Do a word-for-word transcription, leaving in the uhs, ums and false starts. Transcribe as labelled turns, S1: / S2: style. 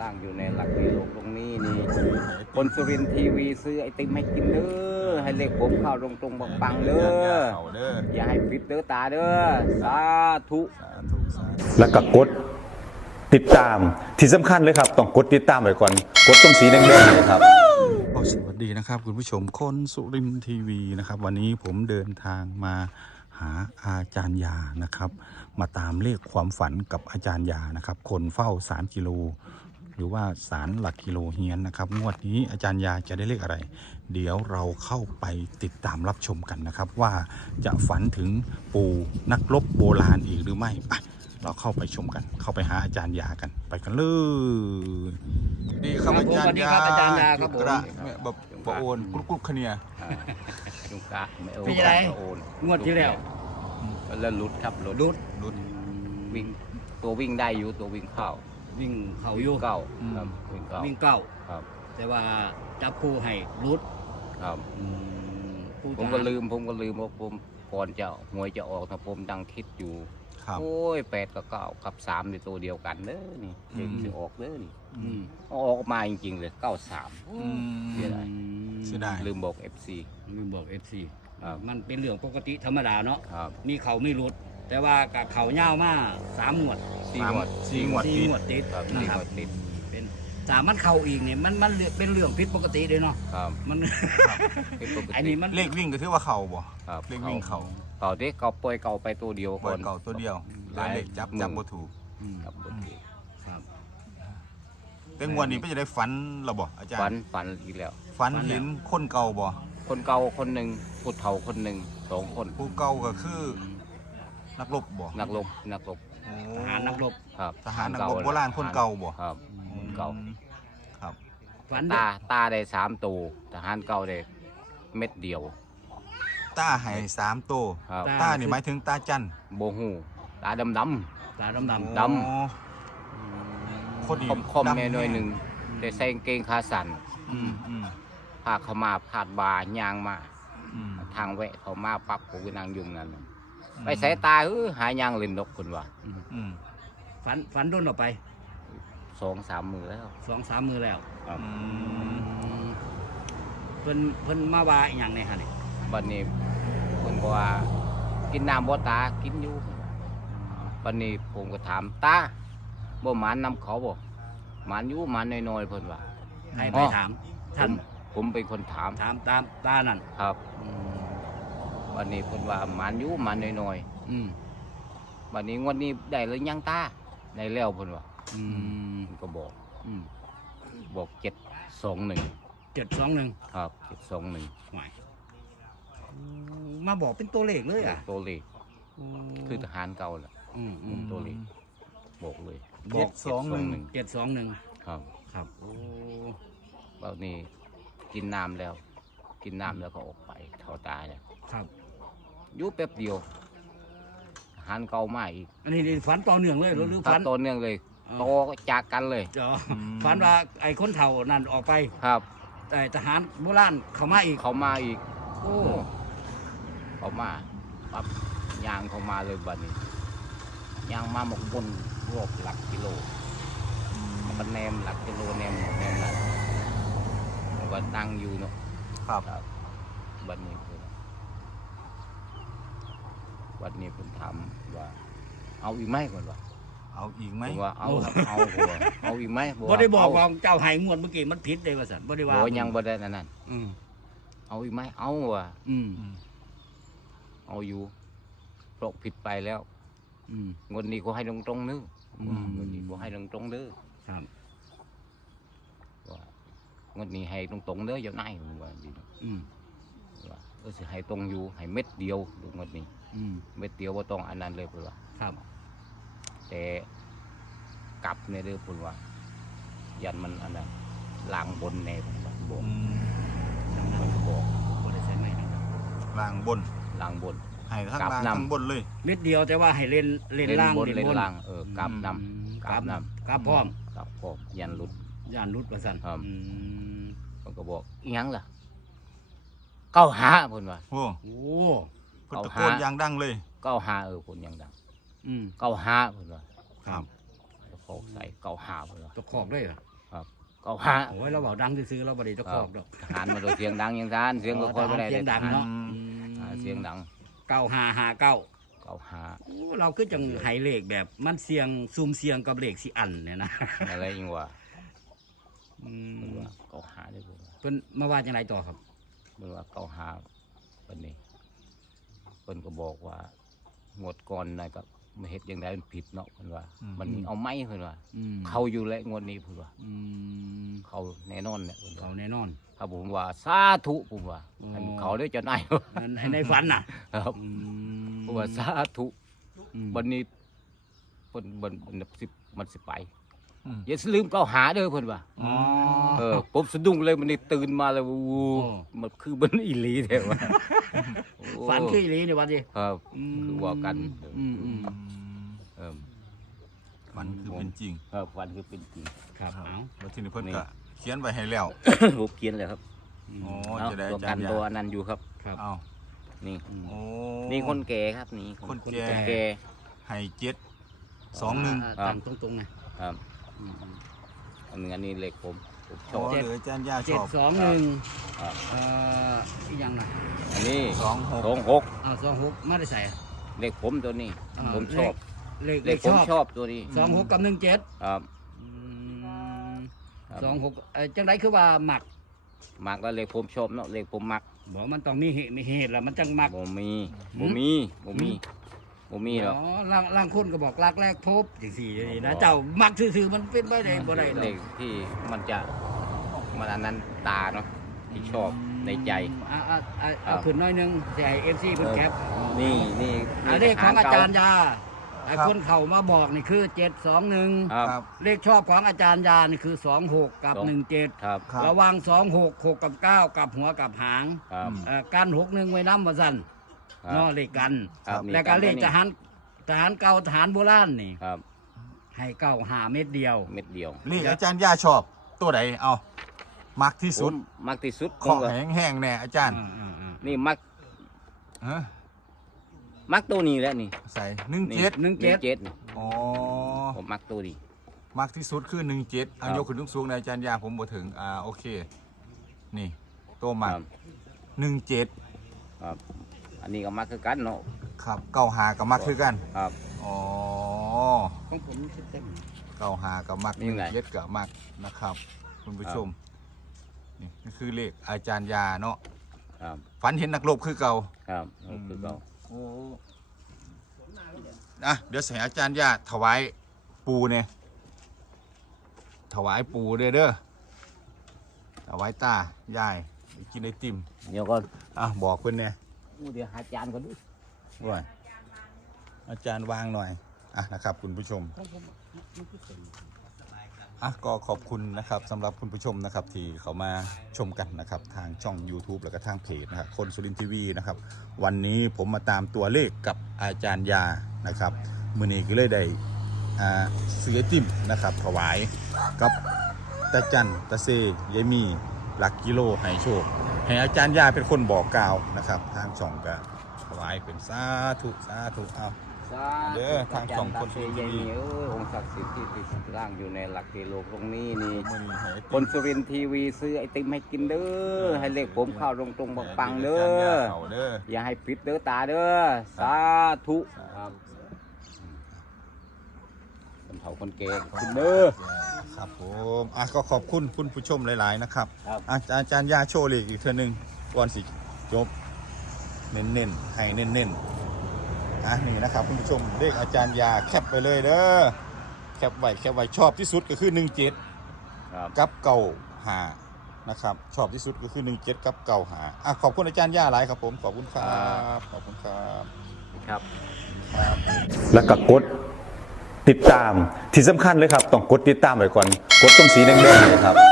S1: ร้างอยู่ในหลักกิโลตรงนี้นี่คนสุรินทร์ทีวีซื้อไอติมให้กินเด้อให้เลขผมเข้าตรงตรงปังๆเด้ออย่าให้ปิดเด้อตาเด้อสาธุ
S2: แล้วก็กดติดตามที่สำคัญเลยครับต้องกดติดตามไว้ก่อนกดตรงสีแดงๆเลยครับสวัสดีนะครับคุณผู้ชมคนสุรินทร์ทีวีนะครับวันนี้ผมเดินทางมาหาอาจารย์ยานะครับมาตามเลขความฝันกับอาจารย์ยานะครับคนเฝ้าสารกิโลหรือว่าสารหลักกิโลเฮียนนะครับงวดนี้อาจารย์ยาจะได้เลขอะไรเดี๋ยวเราเข้าไปติดตามรับชมกันนะครับว่าจะฝันถึงปู่นักรบโบราณอีกหรือไม่ไปเราเข้าไปชมกันเข้าไปหาอาจารย์ยากันไปกันเลยดีครับอาจารย์ยาอาจารย์ยาครับผมแบบปะโอนกรุบกรุบขเนีย
S1: จุกะไม่โอน
S3: พี่อะไรงวดที่แล้ว
S1: แล้วลุดครับลุด
S3: ลุด
S1: ลุดวิ่งตัววิ่งได้อยู่ตัววิ่งเข้า
S3: วิ่งเข่าอยู่
S1: เก้าครับวิ่งเก้า
S3: วิ่งเก้า
S1: ครับ
S3: แต่ว่าจับคู่ให้ลุด
S1: ครับผมก็ลืมผมก็ลืมว่าผมก่อนจะหวยจะออกนะผมดังคิดอยู่โอ้ยแปดกับเก้ากับสามในตัวเดียวกันเด้อนี่เด็กจะออกเด้อนี่ออกมาจริงๆเลยเก้าสามเสียดาย
S2: เสียดาย
S1: ลืมบอกเอฟซี
S3: ลืมบอกเอฟซีมันเป็นเรื่องปกติธรรมดาเนาะ
S1: ครับ
S3: มีเขาไม่ลุดแต่ว่ากับเขาเน่ามาสามหมวด
S1: สี่หมวด
S3: สี่หมวดสี่หมวดติดนะครับเป็นสามมันเข่าอีกเนี่ยมันมันเป็นเรื่องผิดปกติเลยเนาะ
S1: ครับ
S3: มันอันนี้มัน
S2: เลขวิ่งก็ถือว่าเข่าบ่
S1: ครับ
S2: เลขวิ่งเข่า
S1: เก่าเด็กเก่าป่วยเก่าไปตัวเดียว
S2: ก่อนเก่าตัวเดียวแล้วเลขจับจับบ่ถูก
S1: จับบ่ถูก
S3: ครับ
S2: แต่งวดนี้ไม่จะได้ฝันเราบ่อาจารย์
S1: ฝันฝันอีกแล้ว
S2: ฝันเห็นคนเก่าบ่
S1: คนเก่าคนหนึ่งผู้เฒ่าคนหนึ่งสองคน
S2: ผู้เก่าก็คือนักรบบ่
S1: นักรบนักรบ
S3: ทหารนักรบ
S1: ครับ
S2: ทหารนักรบโบราณคนเก่าบ่
S1: ครับคนเก่า
S2: ครับ
S1: ตาตาได้สามตัวทหารเก่าได้เม็ดเดียว
S2: ตาให้สามตัวตานี่หมายถึงตาจัน
S1: โบหูตาดำดำ
S3: ตาดำดำ
S1: ดำ
S2: คน
S1: คมคมแน่หน่อยหนึ่งแต่ใส่กางเกงขาสั้นผ้าเขามาผาดบายางมาทางแวะเขามาปักกูนางยุงนั่นไปใส่ตาเออหายางเล่นนกคนวะ
S3: ฝันฝันโดนออกไป
S1: สองสามมือแล้ว
S3: สองสามมือแล้วเพิ่นเพิ่นมาว่าอย่างไรฮะเนี่ย
S1: วันนี้เพิ่นว่ากินน้ำบ่ตากินอยู่วันนี้ผมก็ถามตาบ่หมานนำเขาบ่หมานอยู่หมานน้อยๆเพิ่นว่า
S3: ใครไปถาม
S1: ท่านผมเป็นคนถาม
S3: ถามตามตานั่น
S1: ครับวันนี้เพิ่นว่าหมานอยู่หมานน้อยๆวันนี้งวดนี้ได้เลยยังตาได้แล้วเพิ่นว่าก็บอกบอกเจ็ดสองหนึ่ง
S3: เจ็ดสองหนึ่ง
S1: ครับเจ็ดสองหนึ่ง
S3: มาบอกเป็นตัวเลขเลยอ่ะ
S1: ตัวเลขคือทหารเก่าแหละตัวเลขบอกเลย
S3: เจ็ดสองหนึ่งเจ็ดสองหนึ่ง
S1: ครับ
S3: ครับโอ้
S1: แบบนี้กินน้ำแล้วกินน้ำแล้วก็ออกไปเท่าตายเลย
S3: ครับ
S1: ยุบแป๊บเดียวทหารเก่ามาอีก
S3: อันนี้ฝันต่อเนื่องเลยหรือ
S1: ฝันต่อเนื่องเลยโตจากกันเลย
S3: ฝันว่าไอ้คนเฒ่านั่นออกไป
S1: ครับ
S3: แต่ทหารโบราณเขามาอีก
S1: เขามาอีกโอ้เขามาปั๊บยางเขามาเลยบัดนี้ยางมาหมกบนรวบหลักกิโลมันแนมหลักกิโลแนมแนมหลักมันก็นั่งอยู่เนาะ
S2: ครับ
S1: บัดนี้บัดนี้ผมถามว่าเอาอีกไหมก่อนวะ
S2: เอาอีกไหม
S1: ว่าเอาเอาหัวเอาอีกไหม
S3: บ่ได้บอกว่าเจ้าหายงวดเมื่อกี้มันผิดเลยว่าสันบ่ได้ว่า
S1: บ่ยังบ่ได้นั่นนั่นเอาอีกไหมเอาว่ะเอาอยู่โปรผิดไปแล้วเงินนี้ก็ให้ตรงตรงนึกเงินนี้ก็ให้ตรงตรงเด้อ
S3: ครับ
S1: ว่าเงินนี้ให้ตรงตรงเด้อเจ้านายว่าดีว่าเออสิให้ตรงอยู่ให้เม็ดเดียวดูเงินนี้เม็ดเดียวว่าต้องอันนั้นเลยเพื่อ
S3: ครับ
S1: แต่กลับในเรื่องพูดว่ายันมันอันนั้นล่างบนแน่ผมบอกบอกมันบอก
S3: บ่ได้ใช้ไม้
S2: ล่างบน
S1: ล่างบน
S2: ให้ทั้งล่างทั้งบนเลย
S3: เม็ดเดียวแต่ว่าให้เล่นเล่นล่าง
S1: เล่นล่างเออกลับนำ
S3: กลับนำกลับพร้อม
S1: กลับพร้อมยันรุด
S3: ยันรุดประสัน
S1: ครับมันก็บอกอีหยังล่ะเก้าหาพูดว่า
S2: โอ้
S3: โห
S2: เก้าหาอย่างดังเลย
S1: เก้าหาเออพูดอย่างดังเก้าหาพูดว่า
S2: ครับ
S1: ตะคอกใส่เก้าหาพูดว่า
S3: ตะคอกด้วยเหรอ
S1: ครับเก้าหา
S3: โอ้ยเราบอกดังซื่อๆเราบ่ได้ตะคอกดอก
S1: ทหารมาโดยเสียงดังอย่างนั้นเสียงก็ค่อยไม่ได้
S3: เสียงดังเนาะ
S1: อ่าเสียงดัง
S3: เก้าห้าห้าเก้า
S1: เก้าหา
S3: โอ้เราคือจังไฮเลขแบบมันเสียงซูมเสียงกับเลขสิอันเนี่ยนะ
S1: อะไรอย่างว่า
S3: อื
S1: มัน
S3: ม
S1: ว่าเก้าหาได้บ่
S3: เพิ่นมาว่าจังไรต่อครับ
S1: มันว่าเก้าหาเพิ่นนี่เพิ่นก็บอกว่างวดก่อนนะก็ไม่เฮ็ดอย่างไรมันผิดเนาะเพิ่นว่า มันเอาไม้เพิ่นว่า
S3: อืม
S1: เขาอยู่และงวดนี้เพิ่นว่า
S3: อืม
S1: เขาแน่นอนเนี่ยเพิ่น
S3: เขา
S1: ว่า
S3: แน่นอน
S1: ครับผมว่าสาธุผมว่า
S3: อ๋อ
S1: ให้มันเขาได้จะได้
S3: ในในฝันน่ะ
S1: ครับ
S3: อืม
S1: ผมว่าสาธุ
S3: อืม
S1: วันนี้เพิ่นเพิ่นเพิ่นสิมันสิไป
S2: อืม
S1: อย่าลืมเก้าหาเด้อเพิ่นว่า
S3: อ๋อ
S1: เออผมสะดุ้งเลยมันนี่ตื่นมาเลยวู้
S3: โอ้
S1: มันคือมันอีหลีแท้ว่าโอ้
S3: ฝันคืออีหลีในวันนี้
S1: ครับ
S3: อืม
S1: คือว่ากัน
S3: อืมอืม
S1: เออ
S2: มันคือเป็นจริง
S1: ครับฝันคือเป็นจริง
S3: ครับเอา
S2: แล้วทีนี้เพิ่น
S1: นี่
S2: ก็เขียนไว้ให้แล้ว
S1: ผมเขียนเลยครับ
S2: อ๋อ
S1: เอา
S2: จะได้
S1: ตัว
S2: อาจา
S1: กั
S2: ร
S1: น
S2: ย์ยา
S1: ตัวนั้นอยู่ครับ
S3: ครับ
S2: เอา
S1: นี่
S2: โอ้
S1: นี่คนแก่ครับนี่
S2: คนแก่
S1: แก่
S2: ให้เจ็ดสองหนึ่ง
S3: าตั้งตรงๆนะครับ อืม
S1: อันนี้อันนี้เลขผมผมช
S2: โอ้
S1: อบ
S2: เหลืออาจารย์ยาช
S3: เจ็ด
S2: อบ
S3: สองหนึ่ง
S1: ครับ
S3: เอ่ออีกอย่างนะ
S1: อันนี้
S2: สองหก
S1: สองหก
S3: เอาสองหกมาได้ใส่อะ
S1: เลขผมตัวนี้
S3: อ่า
S1: ผมชอบ
S3: เลข
S1: เล
S3: เล
S1: ข
S3: ข
S1: ผ
S3: ช
S1: ม
S3: อบ
S1: ชอบตัวนี้
S3: สองหกกับหนึ่งเจ็ด
S1: ครับ ครับ
S3: สองหกเอ่อจังไรคือว่าหมัก
S1: มักแล้วเลขผมชอบเนาะเลขผมมัก
S3: บอกมันต้องมีเหตุมีเหตุแล้วมันจังหมัก
S1: บ่มี
S3: หืม
S1: บ่มีบ่มีบ่มีหรอก
S3: อ๋อล่างล่างคนก็บอกรักแรกพบจังสี่นี่นะ
S1: อ๋อ
S3: เจ้ามักซื่อๆมันเป็นไปได้บ่ได้หร
S1: เล
S3: อก
S1: ขที่มันจะมันอันนั้นตาเนาะที่ชอบในใจ
S3: อ่ะอ่ะอ่ะ
S1: ครั
S3: เอา
S1: บ
S3: ขึ้นหน้อยหนึงใส่เอฟซีเพิ่นแคป
S1: นี่นี่
S3: อันเลขของอาจารย์
S1: เ
S3: ยาไอ้คนเข้ามาบอกนี่คือเจ็ดสองหนึ่ง
S1: ครับ
S2: ครับ
S3: เลขชอบของอาจารย์ยานี่คือสองหกกับ
S1: สอง
S3: หนึ่งเจ็ด
S1: ครับ
S2: ครับ
S3: ระวังสองหกหกกับเก้ากับหัวกับหาง
S1: ครับ
S3: เอ่อการหกหนึ่งไว้น้ำมาสั่น
S1: ครับ
S3: เนอเลขกัน
S1: ครับนี่
S3: และการเลข
S1: จำไว้นี่
S3: ทหารทหารเก่าทหารโบราณนี่
S1: ครับ
S3: ให้เก้าหาเม็ดเดียว
S1: เม็ดเดียว
S2: เลขอาจารย์ยาชอบ ตัวไหนเอามักที่สุด
S1: ผมมักที่สุด
S2: ขอแห้งแห้งๆแน่อาจารย์
S3: อ่าอ่า
S1: นี่มัก
S2: ฮะ
S1: มักตัวนี้แหละนี่
S2: ใส่หนึ่งเจ็ด
S3: หนึ่งเจ็ด
S1: เจ็ด
S2: อ๋อ
S1: ผมมักตัวนี้
S2: มักที่สุดคือหนึ่งเจ็ดเอา
S1: ครับ
S2: ยกขึ้นสูงๆในอาจารย์ยาผมบ่ถึงอ่าโอเค นี่ตัวมัก
S1: ครับ
S2: หนึ่งเจ็ด
S1: ครับ อันนี้ก็มักคือกันเนาะ
S2: ครับเก้าหากับมักคือกัน
S1: ครับ
S2: อ๋อ
S3: ของผมเต็ม
S2: เก้าหากับมัก
S1: นี่ไง
S2: เจ็ดกับมักนะครับคุณผู้ชมนี่นี่คือเลขอาจารย์ยาเนาะ
S1: ครับ
S2: ฝันเห็นนักรบคือเก่า
S1: ครับเอาคือเก่า
S2: โอ้อะเดี๋ยวใส่อาจารย์ยาถวายปูเนี่ยถวายปูเด้อเด้อถวายตายายไปกินไอติม
S1: เดี๋ยวก่อน
S2: อ่ะบอกเพื่อนเนี่ย
S1: เดี๋ยวหาจานก่อนดู
S2: ว่าอาจารย์วางหน่อยอ่ะนะครับคุณผู้ชมอ่ะก็ขอบคุณนะครับสำหรับคุณผู้ชมนะครับที่เขามาชมกันนะครับทางช่อง YouTube แล้วก็ทางเพจนะครับคนสุรินทร์ทีวีนะครับวันนี้ผมมาตามตัวเลขกับอาจารย์ยานะครับมือนี้ก็เลยได้อ่าเสือติ่มนะครับถวายกับตาจันตาเซยายมีหลักกิโลให้โชคให้อาจารย์ยาเป็นคนบอกกล่าวนะครับทางช่องก็ถวายเป็นสาธุสาธุเอา เด้อทางสองคน
S1: เยยเอ้ยองค์ศักดิ์สิทธิ์ที่ที่ร่างอยู่ในหลักกิโลตรงนี้นี่
S2: มือนี้ให้ไอ
S1: ค
S2: ติ
S1: น
S2: ม
S1: สุรินทร์ทีวีซื้อไอติมให้กินเด้อให้เลขผมเข้าตรงตรงๆปังๆเด้
S2: อาจารย์ยา
S1: อ
S2: เขาเด้อ
S1: อย่าให้ผิดเด้อตาเด้อสาธุครับคนเฒ่าคนแก่ขึ้นเด้อ
S2: ครับผมอ่ะก็ขอบคุณคุณผู้ชมหลายๆนะครับ
S1: ครับ
S2: อาอาจารย์ยาโชว์เลขอีกเทื่อหนึงก่อนสิจบเน้นๆให้เน้นๆอ่ะนี่นะครับคุณผู้ชมเลขอาจารย์ยาแคปไปเลยเด้อแคปไว้แคปไว้ชอบที่สุดก็คือหนึ่งเจ็ด
S1: ครับ
S2: กับเก่าหานะครับชอบที่สุดก็คือหนึ่งเจ็ดกับเก่าหาอ่ะขอบคุณอาจารย์ย่าหลายครับผมขอบคุณครับขอบคุณครับ
S1: ครับ
S2: แล้วก็กดติดตามที่สำคัญเลยครับต้องกดติดตามไว้ก่อนกดตรงสีแดงๆเลยครับ